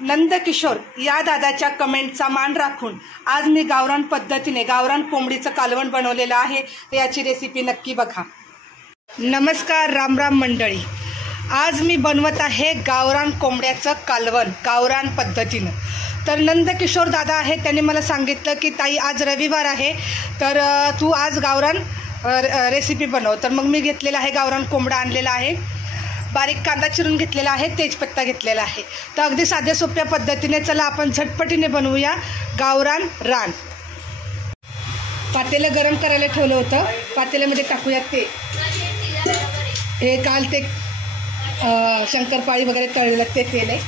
नंदकिशोर या दादाच्या कमेंटचा मान राखून आज मी गावरान पद्धतीने गावरान कोंबडीचं कालवण बनवलेलं आहे. तर याची रेसिपी नक्की बघा. नमस्कार, राम राम मंडळी. आज मी बनवत आहे गावरान कोंबड्याचं कालवण गावरान पद्धतीनं. तर नंदकिशोर दादा आहे, त्यांनी मला सांगितलं की ताई आज रविवार आहे तर तू आज गावरान रेसिपी बनव. तर मग मी घेतलेला आहे गावरान कोंबडा आणलेला आहे, बारीक कांदा चिरून घेतलेला आहे, तेजपत्ता घेतलेला आहे. तर अगदी साध्या सोप्या पद्धतीने चला आपण झटपटीने बनवूया गावरान रान. पातेलं गरम करायला ठेवलं होतं, पातेल्यामध्ये टाकूया ते हे काल ते शंकरपाळी वगैरे तळलेलं ते तेल आहे.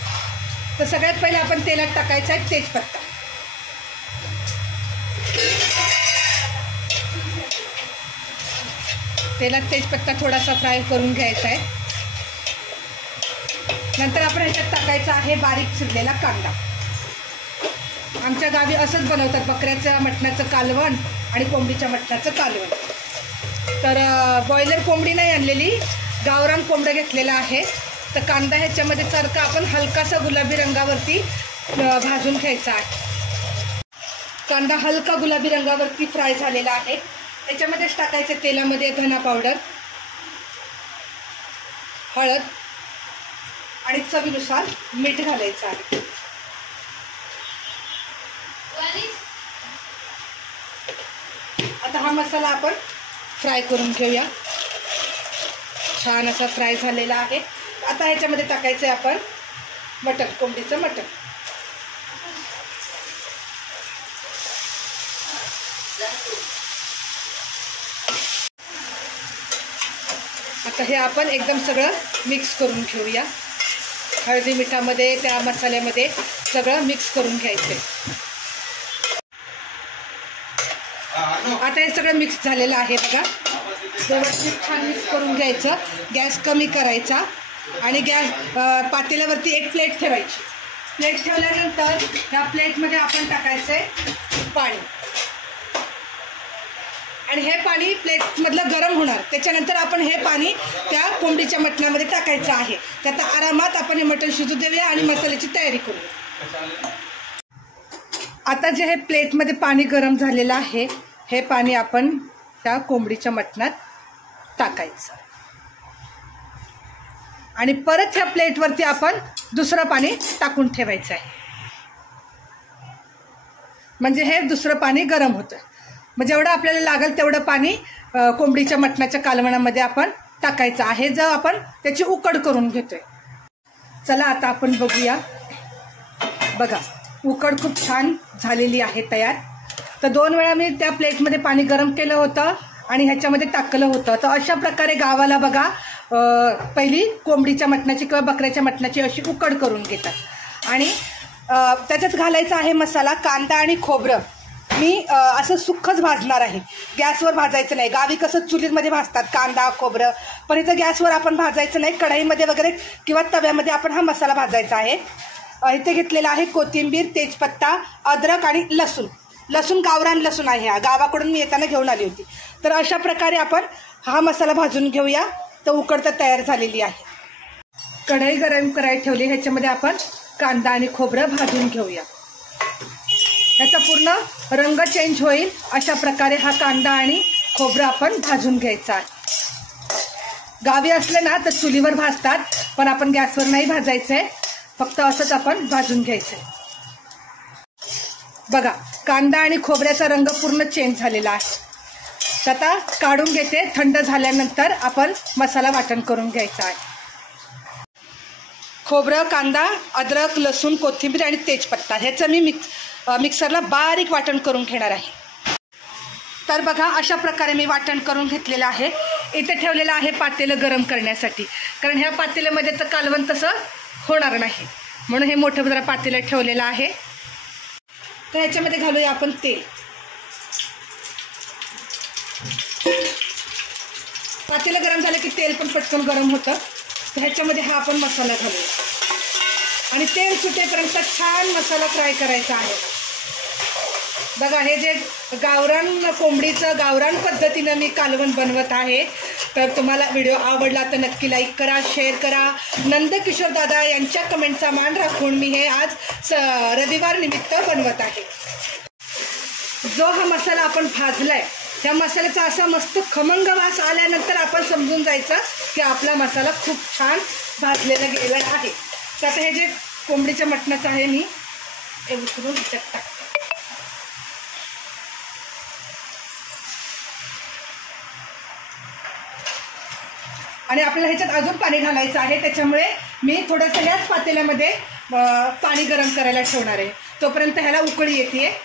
तर सगळ्यात पहिले आपण तेलात टाकायचं आहे तेजपत्ता. तेलात तेजपत्ता थोडासा फ्राय करून घ्यायचा आहे. नंतर आपण ह्याच्यात टाकायचा आहे बारीक चिरलेला कांदा. आमच्या गावी असंच बनवतात, बकऱ्याचं मटणाचं कालवण आणि कोंबडीच्या मटणाचं कालवण. तर बॉयलर कोंबडी नाही आणलेली, गावरान कोंबडं घेतलेलं आहे. तर कांदा ह्याच्यामध्ये चरका आपण हलकासा गुलाबी रंगावरती भाजून घ्यायचा आहे. कांदा हलका गुलाबी रंगावरती फ्राय झालेला आहे. त्याच्यामध्येच टाकायचं तेलामध्ये धना पावडर, हळद आणि चवीनुसार मीठ घालायचं आहे. आता हा मसाला आपण फ्राय करून घेऊया. छान असा फ्राय झालेला आहे. आता ह्याच्यामध्ये टाकायचं आहे आपण मटण, कोंबडीचं मटण. आता हे आपण एकदम सगळं मिक्स करून घेऊया. हळदी मिठामध्ये त्या मसाल्यामध्ये सगळं मिक्स करून घ्यायचं. आता हे सगळं मिक्स झालेलं आहे बघा. व्यवस्थित छान मिक्स करून घ्यायचं. गॅस कमी करायचा आणि पातेल्यावरती एक प्लेट ठेवायची. प्लेट ठेवल्यानंतर या प्लेटमध्ये आपण टाकायचं आहे पाणी आणि हे पाणी प्लेटमधलं गरम होणार. त्याच्यानंतर आपण हे पाणी त्या कोंबडीच्या मटणामध्ये टाकायचं आहे. त्यात आरामात आपण हे मटण शिजू देऊया आणि मसाल्याची तयारी करूया. आता जे हे प्लेटमध्ये पाणी गरम झालेलं आहे, हे पाणी आपण त्या कोंबडीच्या मटणात टाकायचं आणि परत ह्या प्लेटवरती आपण दुसरं पाणी टाकून ठेवायचं आहे. म्हणजे हे दुसरं पाणी गरम होतं. मग जेवढं आपल्याला लागेल तेवढं पाणी कोंबडीच्या मटणाच्या कालवणामध्ये आपण टाकायचं आहे, जर आपण त्याची उकड करून घेतोय. चला आता आपण बघूया. बघा, उकड खूप छान झालेली आहे तयार. तर 2 वेळा मी त्या प्लेटमध्ये पाणी गरम केलं होतं आणि ह्याच्यामध्ये टाकलं होतं. तर अशा प्रकारे गावाला बघा पहिली कोंबडीच्या मटणाची किंवा बकऱ्याच्या मटणाची अशी उकड करून घेतात. आणि त्याच्यात घालायचा आहे मसाला. कांदा आणि खोबरं मी असं सुक्खच भाजणार आहे, गॅसवर भाजायचं नाही. गावी कसं चुलीमध्ये भाजतात कांदा खोबरं, पण इथं गॅसवर आपण भाजायचं नाही. कढईमध्ये वगैरे किंवा तव्यामध्ये आपण हा मसाला भाजायचा आहे. इथे घेतलेला आहे कोथिंबीर, तेजपत्ता, अद्रक आणि लसूण. लसूण गावरान लसूण आहे, हा गावाकडून मी येताना घेऊन आली होती. तर अशा प्रकारे आपण हा मसाला भाजून घेऊया. तर उकड तर तयार झालेली आहे. कढई गरम करायला ठेवली, ह्याच्यामध्ये आपण कांदा आणि खोबरं भाजून घेऊया. त्याचा पूर्ण रंग चेंज होईल अशा प्रकारे हा कांदा आणि खोबरं आपण भाजून घ्यायचा आहे. गावी असले ना तर चुलीवर भाजतात, पण आपण गॅसवर नाही भाजायचं आहे, फक्त असंच आपण भाजून घ्यायचं आहे. बघा, कांदा आणि खोबऱ्याचा रंग पूर्ण चेंज झालेला आहे. आता काढून घेते. थंड झाल्यानंतर आपण मसाला वाटण करून घ्यायचा आहे. खोबरं, कांदा, अद्रक, लसूण, कोथिंबीर आणि तेजपत्ता ह्याचं मी मिक्सरला बारीक वाटण करून घेणार आहे. तर बघा, अशा प्रकारे मी वाटण करून घेतलेलं आहे. इथे ठेवलेलं आहे पातेलं गरम करण्यासाठी, कारण ह्या पातेल्यामध्ये तर कालवण तसं होणार नाही, म्हणून हे मोठं जरा पातेलं ठेवलेलं आहे. तर ह्याच्यामध्ये घालूया आपण तेल. पातेलं गरम झालं की तेल पण पटकन गरम होतं. तर ह्याच्यामध्ये हा आपण मसाला घालूया आणि तेल सुटेपर्यंत छान मसाला फ्राय करायचा आहे. बघा, हे जे गावरान कोंबडीचं गावरान पद्धतीनं मी कालवण बनवत आहे, तर तुम्हाला व्हिडिओ आवडला तर नक्की लाईक करा, शेअर करा. नंदकिशोर दादा यांच्या कमेंटचा मान राखून मी हे आज रविवार निमित्त बनवत आहे. जो हा मसाला आपण भाजलाय त्या मसाल्याचा असा मस्त खमंग वास आल्यानंतर आपण समजून जायचं की आपला मसाला खूप छान भाजलेला गेला आहे. तर आता हे जे कोंबडीच्या मटणाचं आहे मी हे उचलून ह्याच्यात टाकते. आणि आपल्याला ह्याच्यात अजून पाणी घालायचं आहे, त्याच्यामुळे मी थोडंसं ह्याच पातेल्यामध्ये पाणी गरम करायला ठेवणार आहे. तोपर्यंत ह्याला उकळी येते.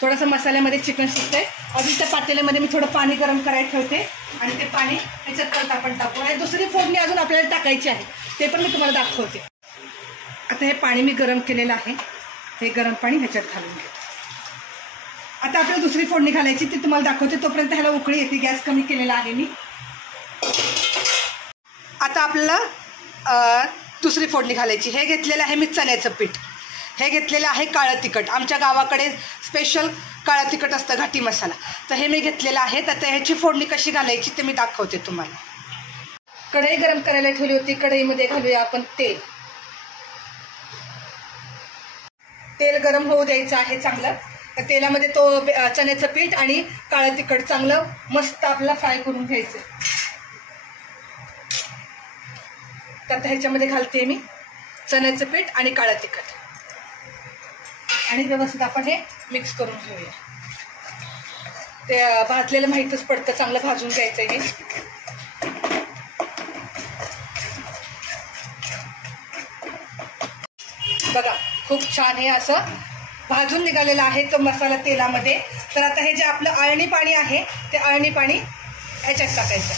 थोडंसं मसाल्यामध्ये चिकन शिजतंय. अजून त्या पातेल्यामध्ये मी थोडं पाणी गरम करायला ठेवते आणि ते पाणी ह्याच्यात परत आपण टाकू. आणि दुसरी फोडणी अजून आपल्याला टाकायची आहे, ते पण मी तुम्हाला दाखवते. आता हे पाणी मी गरम केलेलं आहे, हे गरम पाणी ह्याच्यात घालून घेते. आता आपल्याला दुसरी फोडणी घालायची ती तुम्हाला दाखवते. तोपर्यंत ह्याला उकळी येते. गॅस कमी केलेला आहे मी. आता आपल्याला दुसरी फोडणी घालायची. हे घेतलेलं आहे मी चण्याचं पीठ, हे घेतलेलं आहे काळं तिखट. आमच्या गावाकडे स्पेशल काळं तिखट असतं, घाटी मसाला. तर हे मी घेतलेलं आहे. तर ह्याची फोडणी कशी घालायची ते मी दाखवते तुम्हाला. कढई गरम करायला ठेवली होती. कढईमध्ये घालूया आपण तेल. तेल गरम होऊ द्यायचं आहे चांगलं. तर तेलामध्ये तो चण्याचं पीठ आणि काळं तिखट चांगलं मस्त आपल्याला फ्राय करून घ्यायचं. तर ह्याच्यामध्ये घालते मी चण्याचं पीठ आणि काळं तिखट आणि व्यवस्थित आपण हे मिक्स करून घेऊया. ते भाजलेलं माहीतच पडतं, चांगलं भाजून घ्यायचं हे. बघा खूप छान हे असं भाजून निघालेलं आहे तो मसाला तेलामध्ये. तर आता हे जे आपलं अळणी पाणी आहे ते अळणी पाणी ह्याच्यात टाकायचं,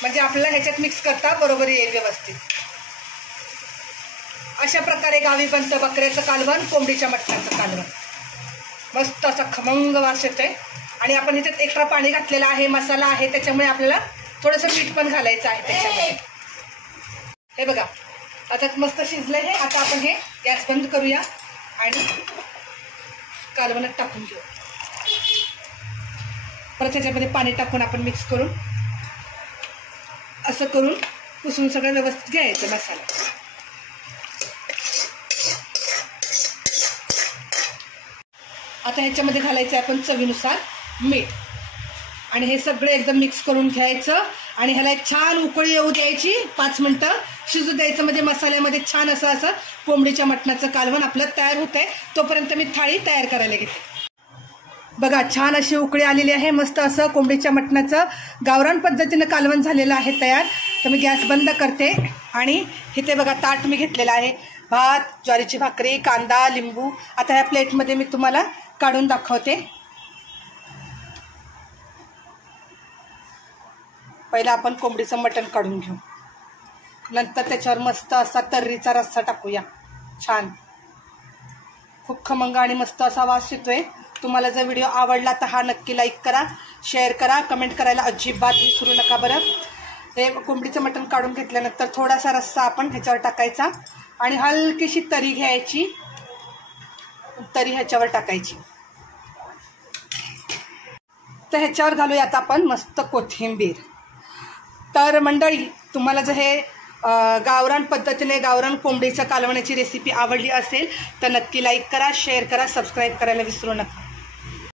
म्हणजे आपल्याला ह्याच्यात मिक्स करता बरोबर येईल व्यवस्थित. अशा प्रकारे गावी बनतं बकऱ्याचं कालवण, कोंबडीच्या मटणाचं कालवण. मस्त असा खमंग वास येतोय. आणि आपण ह्याच्यात एक्स्ट्रा पाणी घातलेलं आहे, मसाला आहे, त्याच्यामुळे आपल्याला थोडंसं मीठ पण घालायचं आहे त्याच्यामध्ये. हे बघा आता मस्त शिजलंय हे. आता आपण हे गॅस बंद करूया आणि कालवणात टाकून घेऊ. परत ह्याच्यामध्ये पाणी टाकून आपण मिक्स करून असं करून पुसून सगळं व्यवस्थित घ्यायचं मसाला. आता ह्याच्यामध्ये घालायचं आपण चवीनुसार मीठ आणि हे सगळं एकदम मिक्स करून घ्यायचं. आणि ह्याला एक छान उकळी येऊ द्यायची, 5 मिनटं शिजू द्यायचं. म्हणजे मसाल्यामध्ये छान असं कोंबडीच्या मटणाचं कालवण आपलं तयार होतंय. तोपर्यंत मी थाळी तयार करायला घेते. बघा छान अशी उकळी आलेली आहे. मस्त असं कोंबडीच्या मटणाचं गावरान पद्धतीनं कालवण झालेलं आहे तयार. तर मी गॅस बंद करते आणि इथे बघा ताट मी घेतलेलं आहे. भात, ज्वारीची भाकरी, कांदा, लिंबू. आता ह्या प्लेटमध्ये मी तुम्हाला काढून दाखवते. पहिला आपण कोंबडीचं मटण काढून घेऊ, नंतर त्याच्यावर मस्त असा तर्रीचा रस्सा टाकूया. छान खूप खमंग आणि मस्त असा वास येतोय. तुम्हाला जर व्हिडिओ आवडला तर हा नक्की लाईक करा, शेअर करा, कमेंट करायला अजिबात विसरू नका बरं. हे कोंबडीचं मटण काढून घेतल्यानंतर थोडासा रस्सा आपण ह्याच्यावर टाकायचा आणि हलकीशी तरी घ्यायची, तरी ह्याच्यावर टाकायची. तर ह्याच्यावर घालूया आता आपण मस्त कोथिंबीर. तर मंडळी तुम्हाला जर हे गावरान पद्धतीने गावरान कोंबडीच्या कालवण्याची रेसिपी आवडली असेल तर नक्की लाईक करा, शेअर करा, सबस्क्राईब करायला विसरू नका.